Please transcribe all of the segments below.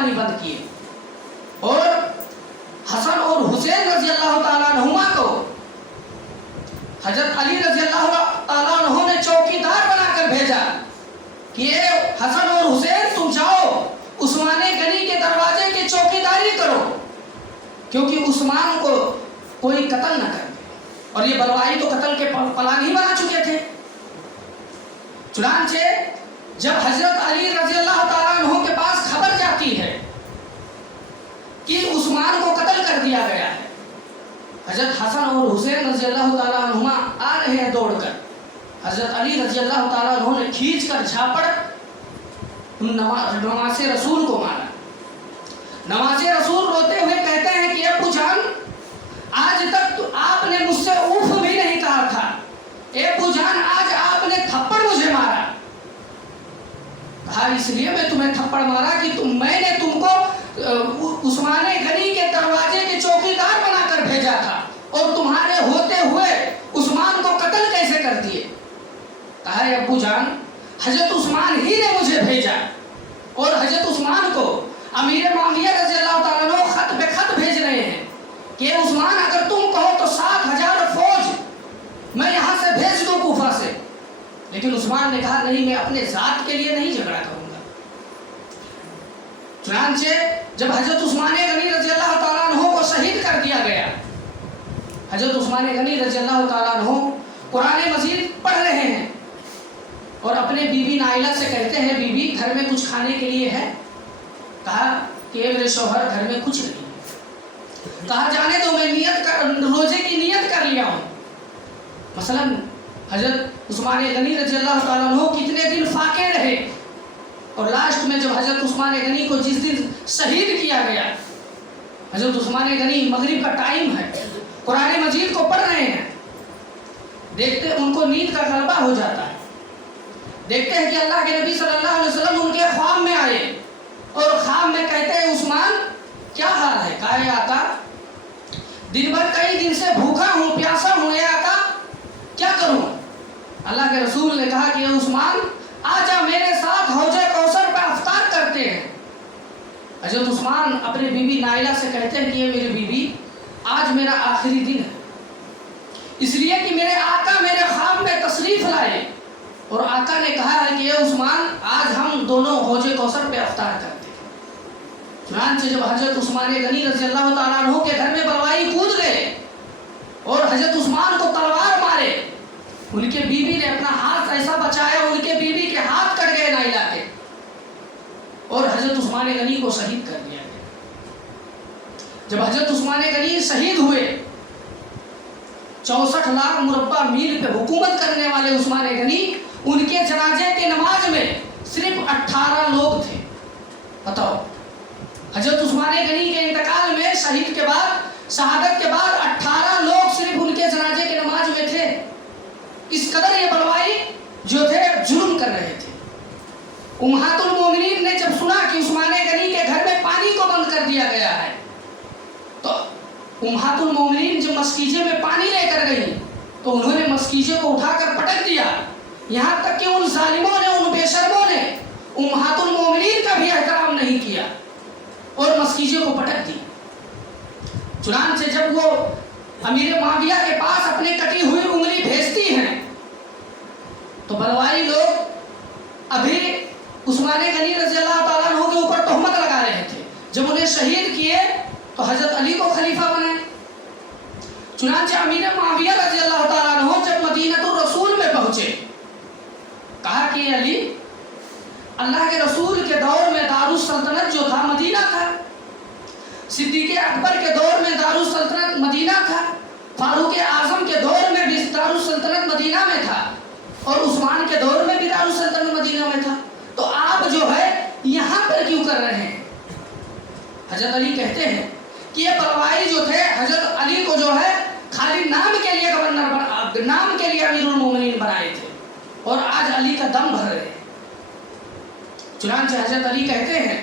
पानी बंद किए और हसन और हुसैन रजी अल्लाह ताला अन्हुमा को हजरत अली रजी अल्लाह ताला अन्हु ने चौकीदार बनाकर भेजा कि ये हसन और हुसैन तुम जाओ उस्माने गनी के दरवाजे की चौकीदारी करो, क्योंकि उस्मान को कोई कत्ल न कर दे। और ये बलवाई तो कत्ल के प्लान ही बना चुके थे। चुनांचे जब हजरत अली रजी अल्लाह ताला अन्हु के पास खबर जाती है कि उस्मान को कत्ल कर दिया गया है, हजरत हसन और हुसैन रजी अल्लाह ताला अन्हुमा आ रहे हैं दौड़कर, हजरत अली रजी अल्लाह ताला अन्हु ने खींच कर झापड़ नवासे रसूल को मारा। नवासे रसूल रोते हुए कहते हैं कि अब्बू जान, आज तक तो आपने मुझसे उफ भी नहीं कहा था, अब्बू जान आज आपने थप्पड़ मुझे मारा। कहा इसलिए मैं तुम्हें थप्पड़ मारा कि मैंने तुमको उस्माने गनी के दरवाजे के चौकीदार बनाकर भेजा था और तुम्हारे होते हुए उस्मान को कत्ल कैसे कर दिए। कहा अब्बू जान, हजरत उस्मान ही ने मुझे भेजा और हजरत उस्मान को अमीर मुआविया रज़ी अल्लाह ताला अन्हु खत पे खत भेज रहे हैं कि उस्मान अगर तुम कहो तो 7,000 फौज मैं यहाँ से भेज दूँ कूफा से। लेकिन उस्मान ने कहा नहीं, मैं अपने जात के लिए नहीं झगड़ा करूँगा। चुनांचे जब हजरत उस्माने गनी रज़ी अल्लाह ताला अन्हु को शहीद कर दिया गया, हजरत उस्माने गनी रज़ी अल्लाह ताला अन्हु कुरान मजीद पढ़ रहे हैं और अपने बीबी नाइला से कहते हैं, बीबी घर में कुछ खाने के लिए है। कहा कि मेरे शौहर घर में कुछ नहीं। कहा जाने दो, मैं रोजे की नियत कर लिया हूँ। मसलन हजरत उस्मान गनी रज़ी अल्लाह ताला अन्हु कितने दिन फाके रहे और लास्ट में जब हजरत उस्मान गनी को जिस दिन शहीद किया गया, हजरत उस्मान गनी मगरिब का टाइम है, कुरान मजीद को पढ़ रहे हैं, देखते उनको नींद का गलबा हो जाता है। देखते हैं कि अल्लाह के नबी सल्लल्लाहु अलैहि वसल्लम उनके ख्वाब में आए और ख्वाब में कहते हैं, उस्मान क्या हाल है। कहा आका दिन भर कई दिन से भूखा हूँ, प्यासा हूँ, आका क्या करूँ। अल्लाह के रसूल ने कहा कि उस्मान आजा मेरे साथ हौजे कौसर पर अफ्तार करते हैं। हजरत उस्मान अपने बीबी नाइला से कहते हैं कि ये मेरी बीबी, आज मेरा आखिरी दिन है, इसलिए कि मेरे आका मेरे ख्वाब में तशरीफ लाए और आका ने कहा है कि ये उस्मान आज हम दोनों हौजे कौसर पे अफ्तार करते हैं। चुनांचे जब हजरत उस्मान गनी रज़ी अल्लाह ताला अन्हु के घर में बलवाई कूद गए और हजरत उस्मान को तलवार मारे, उनके बीबी ने अपना हाथ ऐसा बचाया, उनके बीबी के हाथ कट गए नाइला के और हजरत उस्मान गनी को शहीद कर दिया गया। जब हजरत उस्मान गनी शहीद हुए, 64 लाख मुरब्बा मील पे हुकूमत करने वाले उस्मान गनी, उनके जनाजे के नमाज में सिर्फ 18 लोग थे। बताओ, हजरत उस्मान गनी के इंतकाल में शहीद के बाद, शहादत के बाद 18 लोग सिर्फ उनके जनाजे के नमाज में थे। इस कदर ये बलवाई जो थे जुल्म कर रहे थे। उम्महातुल मोमिनीन ने जब सुना कि उस्मान गनी के घर में पानी को बंद कर दिया गया है, तो उम्महातुल मोमिनीन जब मस्कीजे में पानी लेकर गई तो उन्होंने मस्कीजे को उठाकर पटक दिया। यहाँ तक कि उन जालिमों ने, उन बेशर्मों ने उम्महातुल मोमिनीन का भी एहतराम नहीं किया और मस्कीजे को पटक दी। चुनांचे जब वो अमीर मुआविया के पास अपनी कटी हुई उंगली भेजती हैं तो बलवाई लोग अभी उस्मान गनी रज़ी अल्लाह ताला अन्हु के ऊपर तोहमत लगा रहे थे। जब उन्हें शहीद किए तो हजरत अली को खलीफा बनाए। चुनांचे अमीर मुआविया रज़ी अल्लाह ताला अन्हु जब मदीनतुर रसूल में पहुंचे, कहा कि अली, अल्लाह के रसूल के दौर में दारुस सल्तनत जो था मदीना था, सिद्दीक़ अकबर के दौर में दारुस सल्तनत मदीना था, फारूक आजम के दौर में भी दारुस सल्तनत मदीना में था और उस्मान के दौर में भी दारुस सल्तनत मदीना में था, तो आप जो है यहाँ पर क्यों कर रहे हैं। हजरत अली कहते हैं कि ये बलवाई जो थे हजरत अली को जो है खाली नाम के लिए गवर्नर, नाम के लिए अमीरुल मोमिनीन बनाए थे और आज अली का दम भर रहे हैं। चुनांचे हजरत अली कहते हैं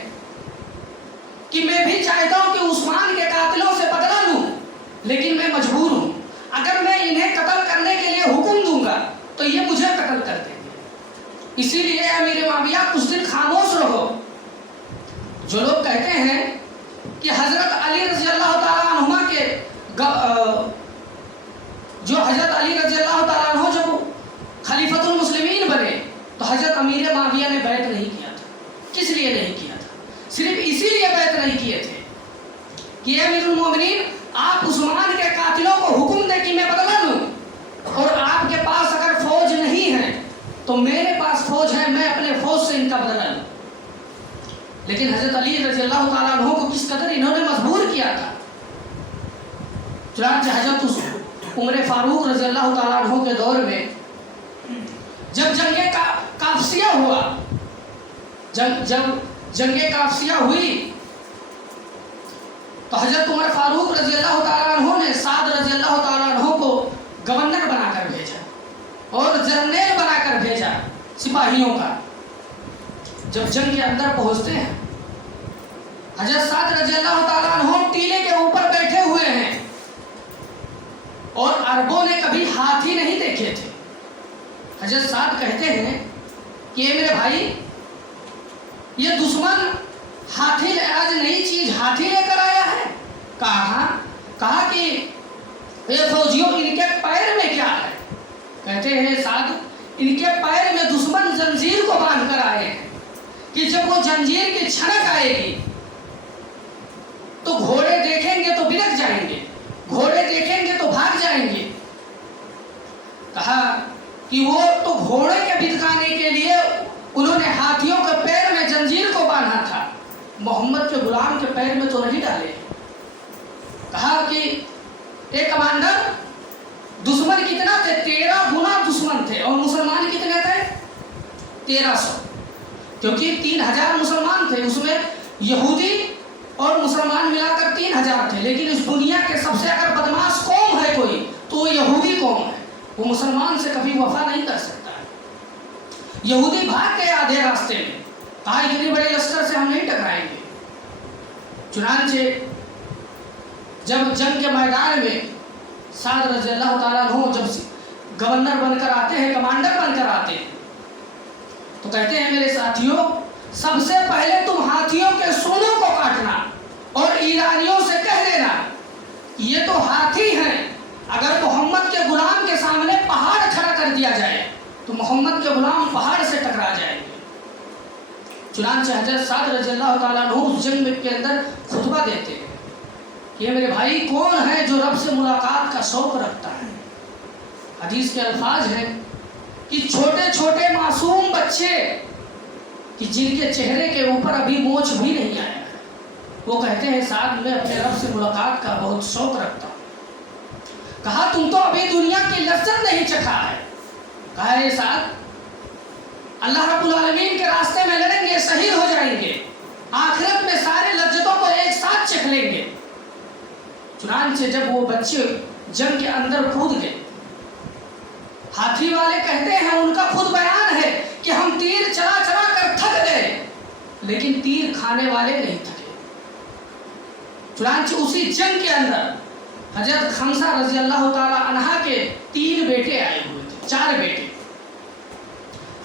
कि मैं भी चाहता हूं कि उस्मान के कातिलों से बदला लूं, लेकिन मैं मजबूर हूं। अगर मैं इन्हें कत्ल करने के लिए हुक्म दूंगा तो ये मुझे कत्ल कर देंगे, इसीलिए अमीर मुआविया कुछ दिन खामोश रहो। जो लोग कहते हैं कि हजरत अली रजी अल्लाह ताला अन्हुमा के जो हजरत अली रजी अल्लाह ताला अन्हु जब खलीफतुल मुस्लिमीन बने तो हजरत अमीर माविया ने बैत नहीं किया था। किस लिए नहीं किया था? सिर्फ इसीलिए बैत नहीं किए थे कि अमीरुल मोमिनीन, आप उस्मान के कातिलों को हुक्म दे कि मैं बदला लूं, और आपके पास अगर फौज नहीं है तो मेरे पास फौज है, मैं अपने फौज से इनका बदला लूं। लेकिन हजरत अली रजी अल्लाह ताला अन्हु को किस कदर इन्होंने मजबूर किया था। चुनांचे हजरत उमर फारूक रजी अल्लाह ताला अन्हु के दौर में जब जंगे काफसिया हुआ, जब जंगे काफसिया हुई तो हजरत उमर फारूक रजी अल्लाह ताला अन्हु ने साद रजी अल्लाह ताला अन्हु को गवर्नर बनाकर भेजा और जनरल बनाकर भेजा सिपाहियों का। जब जंग के अंदर पहुंचते हैं, हजरत साद रजी अल्लाह ताला अन्हु टीले के ऊपर बैठे हुए हैं और अरबों ने कभी हाथी नहीं देखे थे। हजरत साद कहते हैं कि ये मेरे भाई, ये दुश्मन हाथी, आज नई चीज हाथी लेकर आया है। कहा कि ये फौजियों, इनके पैर में क्या है? कहते हैं साद, इनके पैर में दुश्मन जंजीर को बांध कर आए हैं कि जब वो जंजीर की छनक आएगी तो घोड़े देखेंगे तो बिलक जाएंगे, घोड़े देखेंगे तो भाग जाएंगे। कहा कि वो तो घोड़े के बिदकाने के लिए उन्होंने हाथियों के पैर में जंजीर को बांधा था, मोहम्मद के गुलाम के पैर में तो नहीं डाले। कहा कि एक कमांडर, दुश्मन कितना थे? 13 गुना दुश्मन थे, और मुसलमान कितने थे? 1300, क्योंकि 3000 मुसलमान थे, उसमें यहूदी और मुसलमान मिलाकर 3000 थे। लेकिन इस दुनिया के सबसे अगर बदमाश कौम है कोई तो वो यहूदी कौम है। वो मुसलमान से कभी वफा नहीं कर सकता है। यहूदी भाग गए आधे रास्ते में, कहा इतनी बड़े लश्कर से हम नहीं टकराएंगे। चुनांचे जब जंग के मैदान में साद रज़ी अल्लाह ताला अन्हु जब गवर्नर बनकर आते हैं, कमांडर बनकर आते हैं, तो कहते हैं मेरे साथियों, सबसे पहले तुम हाथियों के सूंडों को काटना और ईरानियों से कह देना ये तो हाथी हैं, अगर मोहम्मद के गुलाम के सामने पहाड़ खड़ा कर दिया जाए तो मोहम्मद के गुलाम पहाड़ से टकरा जाएंगे। चुनांचे हजरत साद रज़ी अल्लाह ताला अन्हु उस जंग के अंदर खुतबा देते हैं, ये मेरे भाई कौन है जो रब से मुलाकात का शौक रखता है। हदीस के अल्फाज हैं कि छोटे छोटे मासूम बच्चे कि जिनके चेहरे के ऊपर अभी मोछ भी नहीं आया, वो कहते हैं साद मैं अपने रब से मुलाकात का बहुत शौक रखता हूँ। कहा तुम तो अभी दुनिया की लज्जत नहीं चखा है। कहा ये साद, अल्लाह रब्बुल आलमीन के रास्ते में लड़ेंगे, शहीद हो जाएंगे, आखिरत में सारे लज्जतों को एक साथ चख लेंगे। चुनांचे जब वो बच्चे जंग के अंदर कूद गए, हाथी वाले कहते हैं, उनका खुद बयान है कि हम तीर चला चला कर थक गए, लेकिन तीर खाने वाले नहीं थके। चुनांचे उसी जंग के अंदर हजरत खमसा रजी अल्लाह ताला अन्हा के 3 बेटे आए हुए थे, 4 बेटे।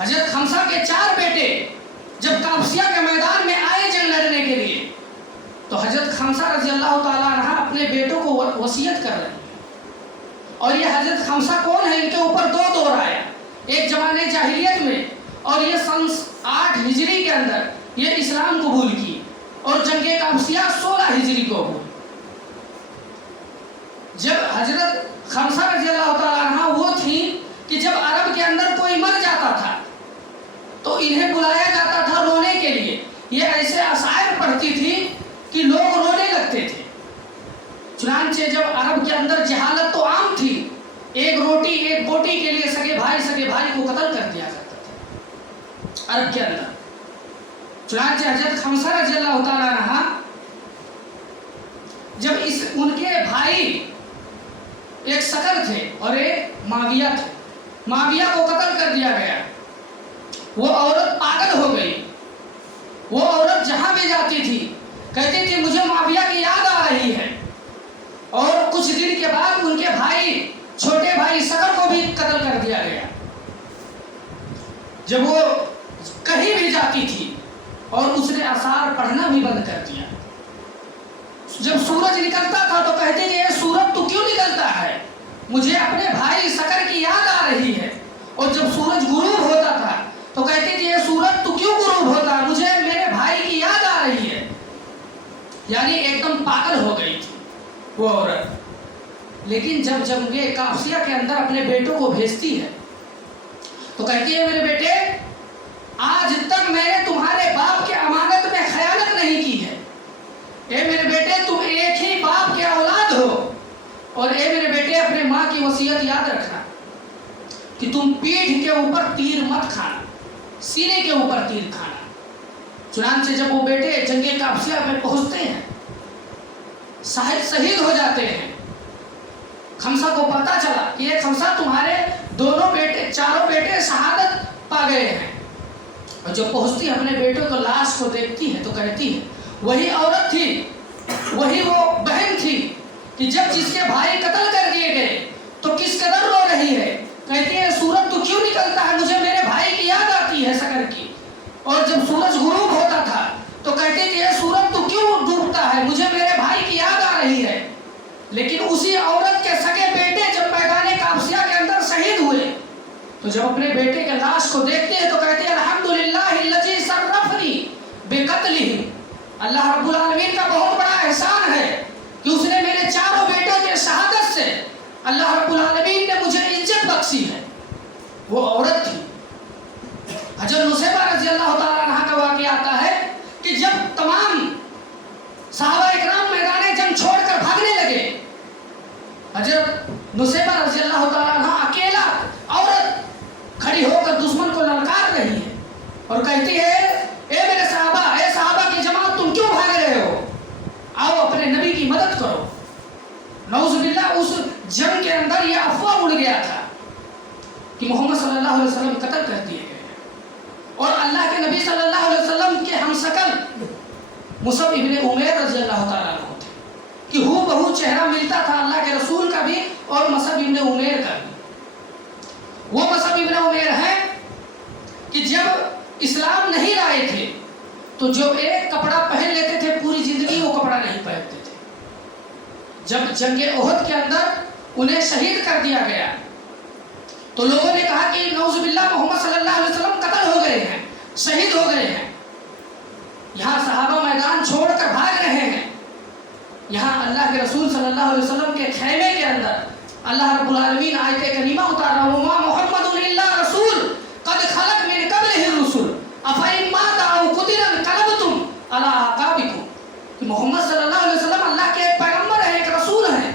हजरत खमसा के 4 बेटे जब काफसिया के मैदान में आए जंग लड़ने के लिए, तो हजरत खमसा रजी अल्लाह ताला अन्हा अपने बेटों को वसीयत कर रहे हैं। और ये हजरत खमसा कौन है? इनके ऊपर 2 दौर आया, एक जमाने जाहिलियत में और ये सन 8 हिजरी के अंदर ये इस्लाम कबूल की, और जंगे काफसिया 16 हिजरी को हुई। जब हजरत खमसा रजी अल्लाह ताला अन्हा वो थी कि जब अरब के अंदर कोई मर जाता था तो इन्हें बुलाया जाता था रोने के लिए। ये ऐसे अशायर पढ़ती थी कि लोग रोने लगते थे। चुनांचे जब अरब के अंदर जहालत तो आम थी, एक रोटी एक बोटी के लिए सगे भाई को कत्ल कर दिया जाता था अरब के अंदर। चुनांचे हजरत खमसा रजी अल्लाह ताला अन्हा जब उनके भाई एक सकर थे और एक माविया थे, माविया को कत्ल कर दिया गया। वो औरत पागल हो गई। वो औरत जहां भी जाती थी कहती थी मुझे माविया की याद आ रही है। और कुछ दिन के बाद उनके भाई, छोटे भाई सकर को भी कत्ल कर दिया गया। जब वो कहीं भी जाती थी اور اس نے آثار پڑھنا بھی بند کر دیا۔ جب سورج نکلتا تھا تو کہتے کہ یہ سورج تو کیوں نکلتا ہے، مجھے اپنے بھائی سکر کی یاد آ رہی ہے۔ اور جب سورج غروب ہوتا تھا تو کہتے کہ یہ سورج تو کیوں غروب ہوتا ہے، مجھے میرے بھائی کی یاد آ رہی ہے۔ یعنی ایک دم پاگل ہو گئی تھی وہ عورت۔ لیکن جب جنگِ قادسیہ کے اندر اپنے بیٹوں کو بھیجتی ہے تو کہتی ہے میرے بیٹے آج تک میں نے تمہارے باپ کے امانت میں خیانت نہیں کی ہے۔ اے میرے بیٹے تم ایک ہی باپ کے اولاد ہو، اور اے میرے بیٹے اپنے ماں کی وصیت یاد رکھنا کہ تم پیٹھ کے اوپر تیر مت کھانا، سینے کے اوپر تیر کھانا۔ چنانچہ جب وہ بیٹے جنگِ قادسیہ میں پہنچتے ہیں، شہید ہو جاتے ہیں، خمسہ کو پتہ چلا کہ یہ خمسہ تمہارے دونوں بیٹے، چاروں بیٹے شہادت پا گئے ہیں۔ اور جب پہنچتی ہے اپنے بیٹوں کو لاش کو دیکھتی ہے تو کہتی ہے وہی عورت تھی، وہی وہ بہن تھی کہ جب جس کے بھائی قتل کر دیے گئے تو کس قدر رو رہی ہے۔ کہتی ہے سورج تو کیوں نکلتا ہے، مجھے میرے بھائی کی یاد آتی ہے سکر کی۔ اور جب سورج غروب ہوتا تھا تو کہتے کہ یہ سورج تو کیوں ڈوبتا ہے، مجھے میرے بھائی کی یاد آ رہی ہے۔ لیکن اسی عورت کے سگے بیٹے جب میدان قادسیہ کے اندر شہید ہوئے تو جب اپنے بیٹے کے لاش کو دیکھتے ہیں تو کہتے ہیں الحمدللہ الذی شرفنی بقتلہ، اللہ رب العالمین کا بہت بڑا احسان ہے کہ اس نے میرے چاروں بیٹوں کے شہادت سے اللہ رب العالمین نے مجھے عزت بخشی ہے۔ وہ عورت تھی۔ حضرت نصیبہ رضی اللہ تعالیٰ عنہ کا واقعہ آتا ہے کہ جب تمام صحابہ اکرام میدان جنگ چھوڑ کر بھاگنے لگے، حضرت نصیبہ رضی اللہ تعالیٰ عنہ اکیلا عورت کھڑی ہو کر دشمن کو للکار رہی ہے اور کہتی ہے اے میرے صحابہ، اے صحابہ کی جماعت تم کیوں بھاگ رہے ہو، آؤ اپنے نبی کی مدد کرو۔ نعوذ باللہ اس جنگ کے اندر یہ افواہ اڑ گیا تھا کہ محمد صلی اللہ علیہ وسلم قتل کر دیے گئے اور اللہ کے نبی صلی اللہ علیہ وسلم کے ہمشکل مصعب ابن عمیر رضی اللہ تعالیٰ عنہ تھے کہ ہو بہو چہرہ ملتا تھا اللہ کے رسول کا بھی اور مصعب ابن عمیر کا بھی۔ وہ مصعب ابن عمیر ہیں کہ جب اسلام نہیں لائے تھے تو جو ایک کپڑا پہن لیتے تھے پوری زندگی وہ کپڑا نہیں پہنتے تھے۔ جب جنگ احد کے اندر انہیں شہید کر دیا گیا تو لوگوں نے کہا کہ نعوذ باللہ محمد صلی اللہ علیہ وسلم قتل ہو گئے ہیں، شہید ہو گئے ہیں۔ یہاں صحابہ میدان چھوڑ کر بھاگ رہے ہیں، یہاں اللہ کے رسول صلی اللہ علیہ وسلم کے خیمے کے اندر اللہ رب العالمین آیت کریمہ اتارا وما محمد الا رسول قد خلق من قبلہ الرسل افإن مات او قتل انقلبتم علی اعقابکم، کہ محمد صلی اللہ علیہ وسلم اللہ کے ایک پیغمبر ہیں، ایک رسول ہیں۔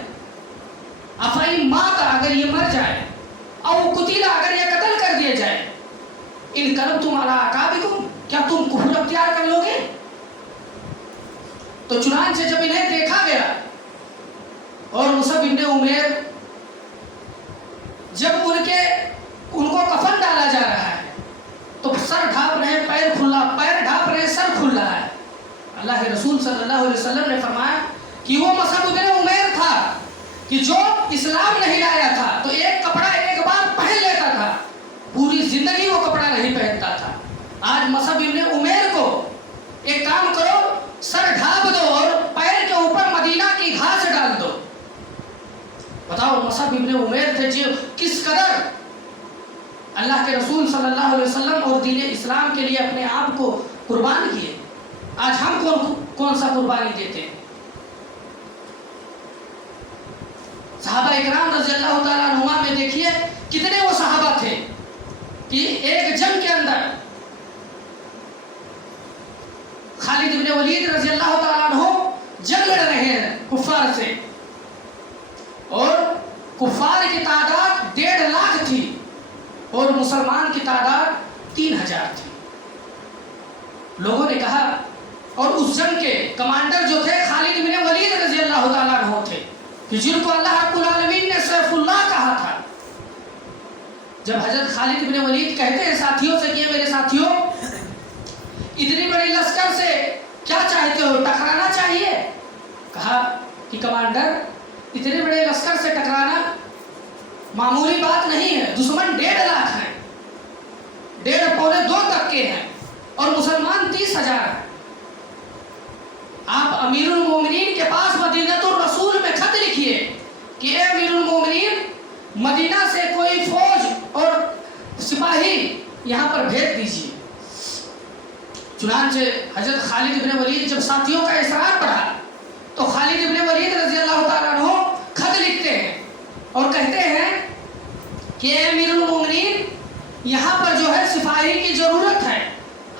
افإن مات اگر یہ مر جائے، او قتل اگر یہ قتل کر دیا جائے، انقلبتم علی اعقابکم، کیا تم کفر اختیار کر لو گے؟ تو چنانچہ جب انہیں دیکھا گیا اور مصعب ابن عمیر جب ان کو کفن ڈالا جا رہا ہے تو سر ڈھانپ رہے ہیں، پیر ڈھانپ رہے ہیں، سر کھل رہا ہے۔ اللہ کے رسول صلی اللہ علیہ وسلم نے فرمایا کہ وہ مصعب ابن عمیر تھا کہ جو اسلام نہیں لایا تھا تو ایک کپڑا ایک بار پہن لیتا تھا، پوری زندگی وہ کپڑا نہیں پہنتا تھا۔ آج مصعب ابن عمیر کو ایک کام کرو، سر ڈھانپ دو اور پیر کے اوپر مدینہ کی گھاس ڈال دو۔ بتاؤ مصعب ابن عمیر تھے جو کس قدر اللہ کے رسول صلی اللہ علیہ وسلم اور دین اسلام کے لیے اپنے آپ کو قربان کیے۔ آج ہم کون سا قربانی دیتے ہیں؟ صحابہ اکرام رضی اللہ تعالیٰ عنہما میں دیکھیے کتنے وہ صحابہ تھے کہ ایک جنگ کے اندر خالد بن ولید رضی اللہ تعالیٰ عنہ جنگ لڑ رہے ہیں کفار سے، اور کفار کی تعداد 1.5 لاکھ تھی اور مسلمان کی تعداد 3000 تھی۔ لوگوں نے کہا، اور اس جنگ کے کمانڈر جو تھے خالد بن ولید رضی اللہ تعالیٰ عنہ تھے کہ جن کو اللہ رب العالمین نے سیف اللہ کہا تھا۔ جب حضرت خالد بن ولید کہتے ہیں ساتھیوں سے کہ میرے ساتھیوں اتنی بڑی لشکر سے کیا چاہتے ہو، ٹکرانا چاہیے؟ کہا کہ کمانڈر اتنے بڑے لشکر سے ٹکرانا معمولی بات نہیں ہے، دشمن 1.5 لاکھ ہیں، 1.5 پونے 2 تک کے ہیں، और मुसलमान 30,000 है। आप अमीरुल मोमिनीन के पास मदीनतुर रसूल में खत लिखिए कि ए अमीरुल मोमिनीन, मदीना से कोई फौज और सिपाही यहाँ पर भेज दीजिए। चुनांचे हजरत खालिद इब्न वलीद जब साथियों का इसरार पड़ा तो खालिद इब्न वलीद रज़ी अल्लाह तआला अन्हु खत लिखते हैं और कहते हैं कि अमीरुल मोमिनीन, यहाँ पर जो है सिपाही की ज़रूरत है,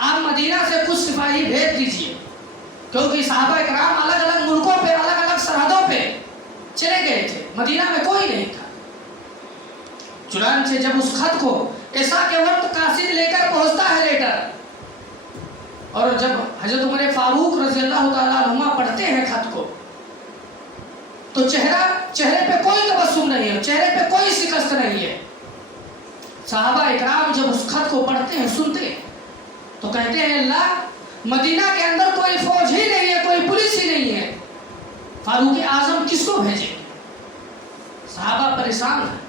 आप मदीना से कुछ सिपाही भेज दीजिए, क्योंकि सहाबा इकराम अलग अलग मुल्कों पे, अलग अलग सरहदों पे चले गए थे, मदीना में कोई नहीं था। चुनांचे जब उस खत को ऐसा के वक्त कासिद लेकर पहुंचता है लेटर, और जब हजरत उमर फारूक रज़ी अल्लाह तआला अन्हुमा पढ़ते हैं खत को, तो चेहरे पे कोई तबस्सुम नहीं है, चेहरे पे कोई शिकस्त नहीं है। सहाबा इकराम जब उस खत को पढ़ते हैं, सुनते हैं, तो कहते हैं अल्लाह, मदीना के अंदर कोई फौज ही नहीं है, कोई पुलिस ही नहीं है, फारूक आजम किसको भेजे? सहाबा परेशान है,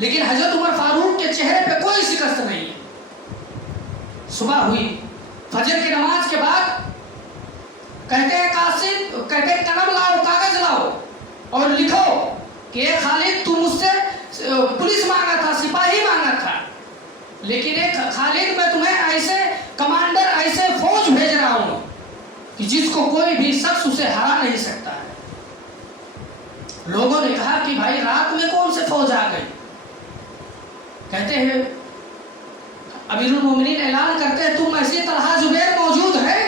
लेकिन हजरत उमर फारूक के चेहरे पे कोई शिकस्त नहीं है। सुबह हुई, फजर की नमाज के बाद कहते हैं कासिद, कहते हैं कलम लाओ, कागज लाओ और लिखो कि ए खालिद, तुम मुझसे पुलिस मांगा था, सिपाही मांगा था, लेकिन एक खालिद, मैं तुम्हें ऐसे कमांडर, ऐसे फौज भेज रहा हूं कि जिसको कोई भी शख्स उसे हरा नहीं सकता है। लोगों ने कहा कि भाई रात में कौन से फौज आ गई? कहते हैं अमीरुल मोमिनीन ऐलान करते हैं, तुम ऐसे तलहा जुबैर मौजूद है?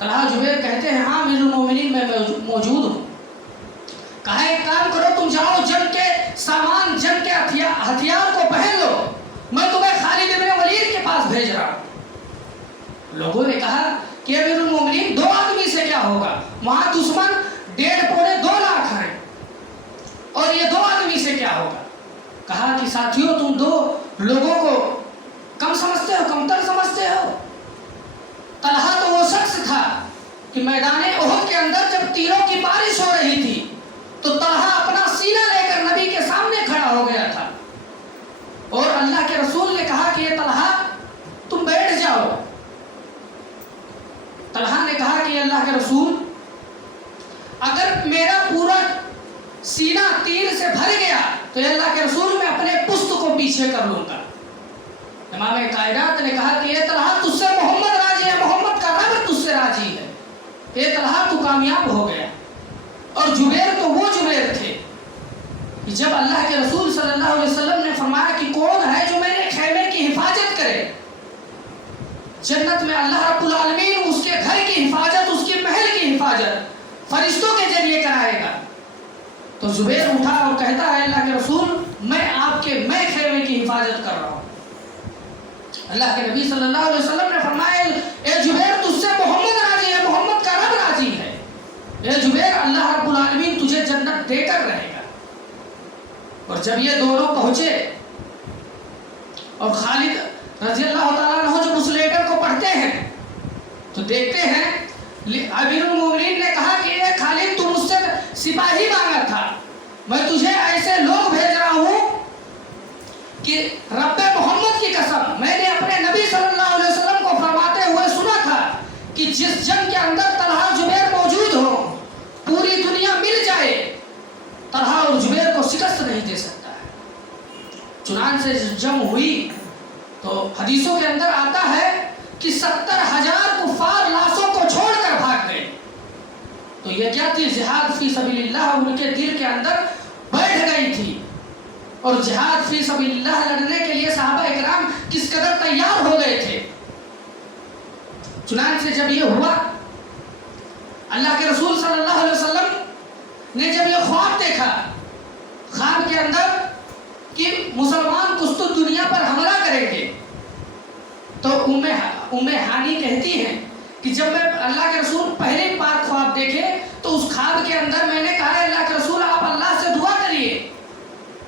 तलहा जुबैर कहते हैं हाँ अमीरुल मोमिनीन मैं मौजूद हूँ। कहा एक काम करो, तुम जाओ, जंग के सामान, जंग के हथियार को पहन लो, मैं तुम्हें खालिद इब्न वलीद के पास भेज रहा हूँ। लोगों ने कहा कि अमीरुल मोमिनीन, 2 आदमी से क्या होगा, वहां दुश्मन 1.5-2 लाख हैं, और ये 2 आदमी से क्या होगा? कहा कि साथियों, तुम 2 लोगों को कम समझते हो, कमतर समझते हो। तलहा तो वो शख्स था कि मैदान उहद के अंदर जब तीरों की बारिश हो रही थी तो तलहा अपना सीना लेकर नबी के सामने खड़ा हो गया था, और अल्लाह के रसूल ने कहा कि ये तलहा तुम बैठ जाओ। तलहा ने कहा कि अल्लाह के रसूल, अगर मेरा पूरा सीना तीर से भर गया तो अल्लाह के रसूल मैं अपने पुस्त को पीछे कर लूंगा। इमाम कायनात ने कहा कि ये तलहा, तुझसे मोहम्मद राजी है, मोहम्मद का रब तुझसे राजी है, ये तलहा तू कामयाब हो गया। और जुबैर तो वो जुबैर थे कि जब अल्लाह के रसूल सल्लल्लाहु अलैहि वसल्लम ने फरमाया कि कौन है जो मेरे खैमे की हिफाजत करे, जन्नत में अल्लाह रब्बुल आलमीन उसके घर की हिफाजत, उसके महल की हिफाजत फरिश्तों के जरिए कराएगा। तो जुबैर उठा और कहता है अल्लाह के रसूल, मैं खैमे की हिफाजत कर रहा हूँ। अल्लाह के नबी सल्लल्लाहु अलैहि वसल्लम ने फरमाया, ए जुबैर, तुझसे मोहम्मद राजी है, मोहम्मद का रब राजी है, ए जुबैर, अल्लाह रब्बुल आलमीन तुझे जन्नत देकर रहेगा। और जब ये दोनों पहुंचे और खालिद रज़ी अल्लाह तआला अन्हु जब उस लेटर को पढ़ते हैं तो देखते हैं अमीरुल मोमिनीन ने कहा कि ए खालिद, तुम मुझसे सिपाही मांगा था, मैं तुझे ऐसे लोग भेज रहा हूँ कि रब्बे मोहम्मद की कसम, मैंने अपने नबी सल्लल्लाहु अलैहि वसल्लम को फरमाते हुए सुना था कि जिस जंग के अंदर तलहा जुबैर मौजूद हो, पूरी दुनिया मिल जाए, तलहा और जुबैर को शिकस्त नहीं दे सकता है। चुनांचे जंग हुई तो हदीसों के अंदर आता है कि 70,000 कुफार लाशों को छोड़कर भाग गए। तो ये क्या थी? जिहाद फी सबीलिल्लाह उनके दिल के अंदर बैठ गई थी, और जिहाद फी सबीलिल्लाह लड़ने के लिए सहाबा इकराम किस कदर तैयार हो गए थे। चुनांचे जब ये हुआ, अल्लाह के रसूल सल्लल्लाहु अलैहि वसल्लम ने जब ये ख्वाब देखा, ख्वाब के अंदर कि मुसलमान कुछ तो दुनिया पर हमला करेंगे, तो उम्मे हानी कहती हैं कि जब मैं अल्लाह के रसूल पहली बार ख्वाब देखे तो उस ख्वाब के अंदर मैंने कहा, अल्लाह के रसूल आप अल्लाह से दुआ करिए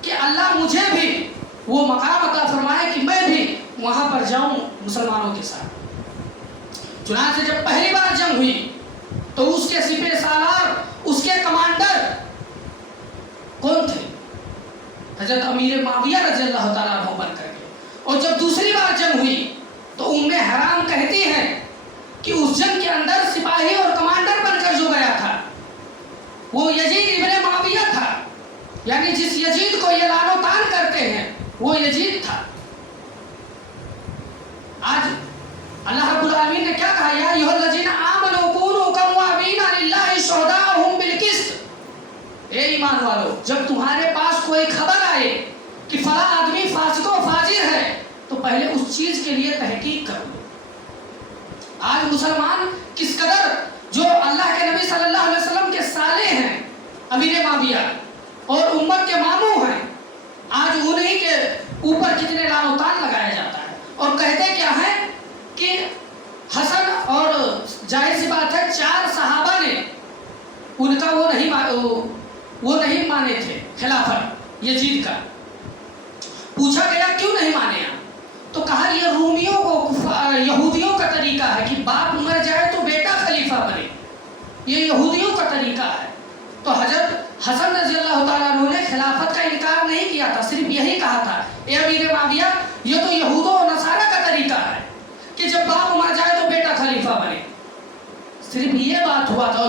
कि अल्लाह मुझे भी वो मकाम अता फरमाए कि मैं भी वहाँ पर जाऊँ मुसलमानों के साथ। चुनांचे जब पहली बार जंग हुई तो उसके सिपह सालार, उसके कमांडर कौन थे? हजरत अमीर माविया रज़ी अल्लाह तआला अन्हु बन करके। और जब दूसरी बार जंग हुई तो उम्मे हराम कहती हैं कि उस जंग के अंदर सिपाही और कमांडर बनकर जो गया था वो यजीद इब्ने मुआविया था, यानी जिस यजीद को ये लानो तान करते हैं वो यजीद था। आज अल्लाह रब्बुल आलमीन ने क्या कहा, या अय्युहल्लज़ीना आमनू कूनू कव्वामीना लिल्लाहि शुहदाअहुम बिलकिस्त। ए ईमान वालो, जब तुम्हारे पास कोई खबर आए कि फला आदमी फासिको फाजिर है तो पहले उस चीज के लिए तहकीक करो। आज मुसलमान किस कदर जो अल्लाह के नबी सल्लल्लाहु अलैहि वसल्लम के साले हैं अमीर मुआविया और उम्मत के मामू हैं, आज उन्हीं के ऊपर कितने लानो तान लगाया जाता है। और कहते क्या है कि हसन, और जाहिर सी बात है 4 सहाबा ने उनका वो नहीं माने थे खिलाफत यजीद का। पूछा गया क्यों नहीं माने आप, तो कहा ये रूमियों को यहूदियों का तरीका है कि बाप मर जाए तो बेटा खलीफा बने, ये यहूदियों का तरीका है। तो हजरत हसन रज़ी अल्लाह तआला अन्हु ने खिलाफत का इनकार नहीं किया था, सिर्फ यही कहा था ए अमीर मुआविया ये तो यहूदों और नसारा का तरीका है कि जब बाप मर जाए तो बेटा खलीफा बने, सिर्फ ये बात हुआ था।